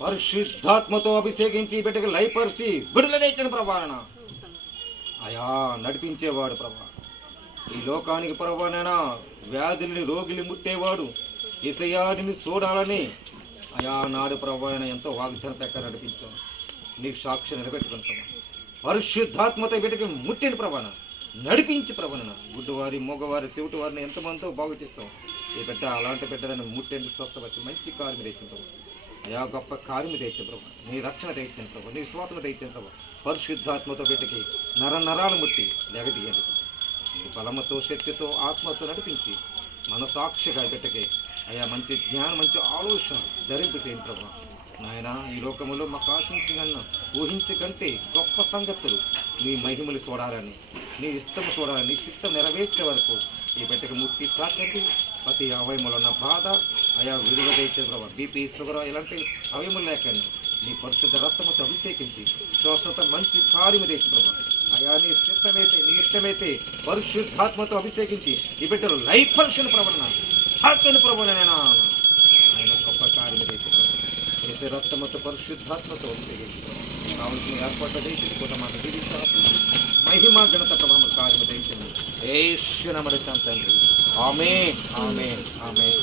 పరిశుద్ధాత్మతో అభిషేకించి బిడ్డకి లయపరిచి విడుదల తెచ్చిన ప్రభాన అయా నడిపించేవాడు ప్రభా. ఈ లోకానికి ప్రభానైనా వ్యాధుల్ని రోగిని ముట్టేవాడు యేసయ్యాని చూడాలని అయా నాడు ప్రభాన ఎంతో వాగ్దానం ఎక్కడ నడిపించాం. నీకు సాక్షి నిలబెట్టుకుంటామా. పరిశుద్ధాత్మతో బిడ్డకి ముట్టిన ప్రభాన నడిపించి ప్రభాన గుడ్డువారి మగవారి చెవిటి వారిని ఎంతమందో బాగు చేస్తాం. ఈ బిడ్డ అలాంటి బిడ్డలను ముట్టేందుకు స్వస్థపరిచి మంచి కార్యం తెచ్చిన అయా గొప్ప కార్యం తెచ్చిన ప్రభు. నీ రక్షణ తెచ్చిన ప్రభు, నీ శ్వాసన తెచ్చిన ప్రభు. పరిశుద్ధాత్మతో బిడ్డకి నరాలు ముట్టి లేగదీయండి. నీ బలముతో శక్తితో ఆత్మతో నడిపించి మనసాక్షిగా బిడ్డకి అయా మంచి జ్ఞానం మంచి ఆలోచన ధరింపు చేయండి ప్రభు. నాయన ఈ లోకములో మాకు ఆశించిన ఊహించకంటే గొప్ప సంగతులు నీ మహిమలు చూడాలని, నీ ఇష్టము చూడాలని, నీ చిత్తం నెరవేర్చే వరకు ఈ బిడ్డకు ముట్టి తాకండి. ప్రతి అవయములో ఉన్న బాధ అయా విడుదల తెచ్చే ప్రభావ. బీపీ షుగర్ ఇలాంటి అవయములు లేకండి నీ పరిశుద్ధ రక్తముతో అభిషేకించి స్వస్థత మంచి కార్యము తెచ్చి ప్రభావ. అయా నీ ఇష్టమైతే పరిశుద్ధాత్మతో అభిషేకించి ఈ బిడ్డలు లైఫ్ పర్షన్ ప్రవణ తాకని ప్రభునైనా ఆయన గొప్ప కార్యము తెచ్చి ప్రభావ. అయితే రక్తముతో పరిశుద్ధాత్మతో అభిషేకించి కావలసిన ఏర్పాట్లు తెచ్చి మాట జీవించాలి. మహిమ ఘనత ప్రభావం కార్యము తెచ్చింది యేసు నామమున తండ్రి. ఆమేన్ ఆమేన్ ఆమేన్.